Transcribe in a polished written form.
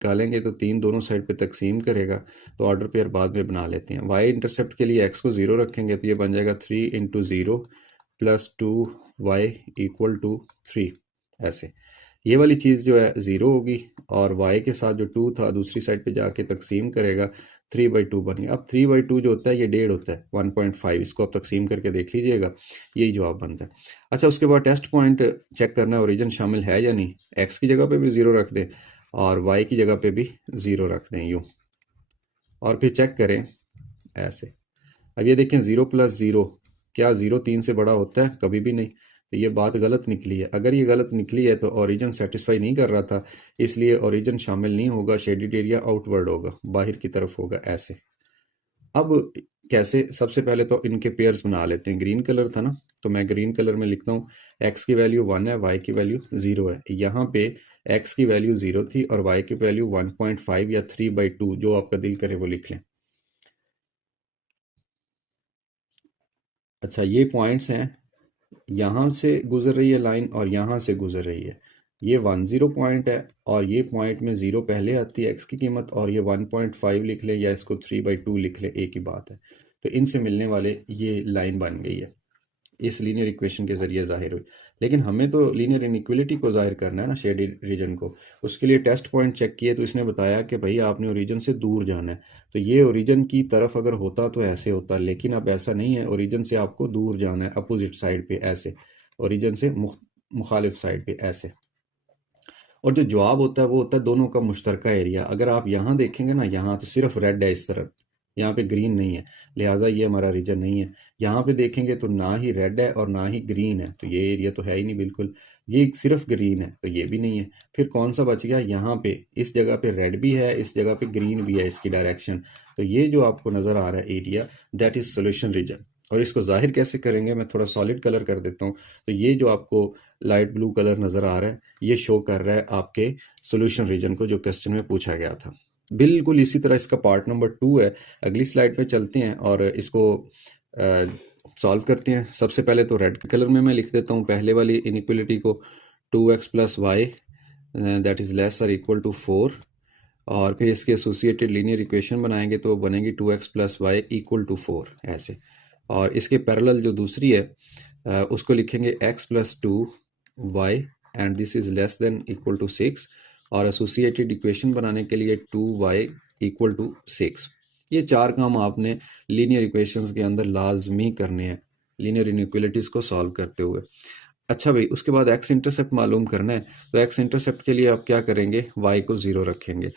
निकालेंगे तो 3 दोनों साइड पे तकसीम करेगा, तो ऑर्डर पेयर बाद में बना लेते हैं। वाई इंटरसेप्ट के लिए x को 0 रखेंगे तो ये बन जाएगा 3 into 0 plus 2y equal to 3। ऐसे ये वाली चीज़ जो है 0 होगी और y के साथ जो 2 था दूसरी साइड पे जाके तकसीम करेगा, 3/2 बन गया। अब 3/2 जो होता है ये 1.5 होता है, 1.5। इसको आप तकसीम करके देख लीजिएगा, यही जवाब बनता है। अच्छा, उसके बाद टेस्ट पॉइंट चेक करना है ओरिजिन शामिल है या नहीं। x की जगह पे भी 0 रख दें और y की जगह पे भी 0 रख दें यूँ, और फिर चेक करें ऐसे। अब ये देखें 0 प्लस 0, क्या 0 3 से बड़ा होता है? कभी भी नहीं। तो ये बात गलत निकली है। अगर ये गलत निकली है तो ओरिजिन सेटिस्फाई नहीं कर रहा था, इसलिए ओरिजिन शामिल नहीं होगा, शेडेड एरिया आउटवर्ड होगा, बाहर की तरफ होगा ऐसे। अब कैसे? सबसे पहले तो इनके पेयर्स बना लेते हैं। ग्रीन कलर था ना, तो मैं ग्रीन कलर में लिखता हूँ x की वैल्यू 1 है, y की वैल्यू 0 है। यहाँ पे x की वैल्यू 0 थी और y की वैल्यू 1.5 या 3/2, जो आपका दिल करे वो लिख लें। अच्छा, ये पॉइंट्स हैं, यहाँ से गुजर रही है लाइन और यहाँ से गुजर रही है। ये 10 पॉइंट है और ये पॉइंट में 0 पहले आती है x की कीमत, और ये 1.5 लिख लें या इसको 3/2 लिख लें, एक ही बात है। तो इनसे मिलने वाले ये लाइन बन गई है, इस लीनियर इक्वेशन के ज़रिए ज़ाहिर हुई। लेकिन हमें तो लीनियर इनइक्वलिटी को ज़ाहिर करना है ना, शेडेड रीजन को। उसके लिए टेस्ट पॉइंट चेक किए तो इसने बताया कि भाई आपने ओरिजिन से दूर जाना है। तो ये ओरिजिन की तरफ अगर होता तो ऐसे होता, लेकिन अब ऐसा नहीं है। ओरिजिन से आपको दूर जाना है, अपोजिट साइड पे ऐसे, ओरिजिन से मुखालिफ साइड पे ऐसे। और जो जवाब होता है वो होता है दोनों का मुश्तरका एरिया। अगर आप यहाँ देखेंगे ना, यहाँ तो सिर्फ रेड है इस तरफ, यहाँ पे ग्रीन नहीं है, लिहाजा ये हमारा रीजन नहीं है। यहाँ पे देखेंगे तो ना ही रेड है और ना ही ग्रीन है, तो ये एरिया तो है ही नहीं बिल्कुल। ये सिर्फ ग्रीन है तो ये भी नहीं है। फिर कौन सा बच गया? यहाँ पे इस जगह पे रेड भी है, इस जगह पे ग्रीन भी है, इसकी डायरेक्शन। तो ये जो आपको नजर आ रहा है area, that is solution region. और इसको जाहिर कैसे करेंगे? मैं थोड़ा सॉलिड कलर कर देता हूँ। तो ये जो आपको लाइट ब्लू कलर नजर आ रहा है, ये शो कर रहा है आपके सोल्यूशन रीजन को, जो क्वेश्चन में पूछा गया था। बिल्कुल इसी तरह इसका पार्ट नंबर 2 है। अगली स्लाइड पे चलते हैं और इसको सॉल्व करते हैं। सबसे पहले तो रेड कलर में मैं लिख देता हूँ पहले वाली इनइक्वलिटी को, 2x plus Y that is less और इक्वल टू 4। और फिर इसके एसोसिएटेड लीनियर इक्वेशन बनाएंगे तो बनेगी 2x plus Y equal to 4 ऐसे। और इसके पैरेलल जो दूसरी है उसको लिखेंगे x plus 2y and this is less than equal to 6। और एसोसिएटेड इक्वेशन बनाने के लिए 2y इक्वल टू 6। ये चार काम आपने लीनियर इक्वेशंस के अंदर लाजमी करने हैं लीनियर इनइक्वलिटीज को सॉल्व करते हुए। अच्छा भाई, उसके बाद एक्स इंटरसेप्ट मालूम करना है। तो एक्स इंटरसेप्ट के लिए आप क्या करेंगे? y को 0 रखेंगे।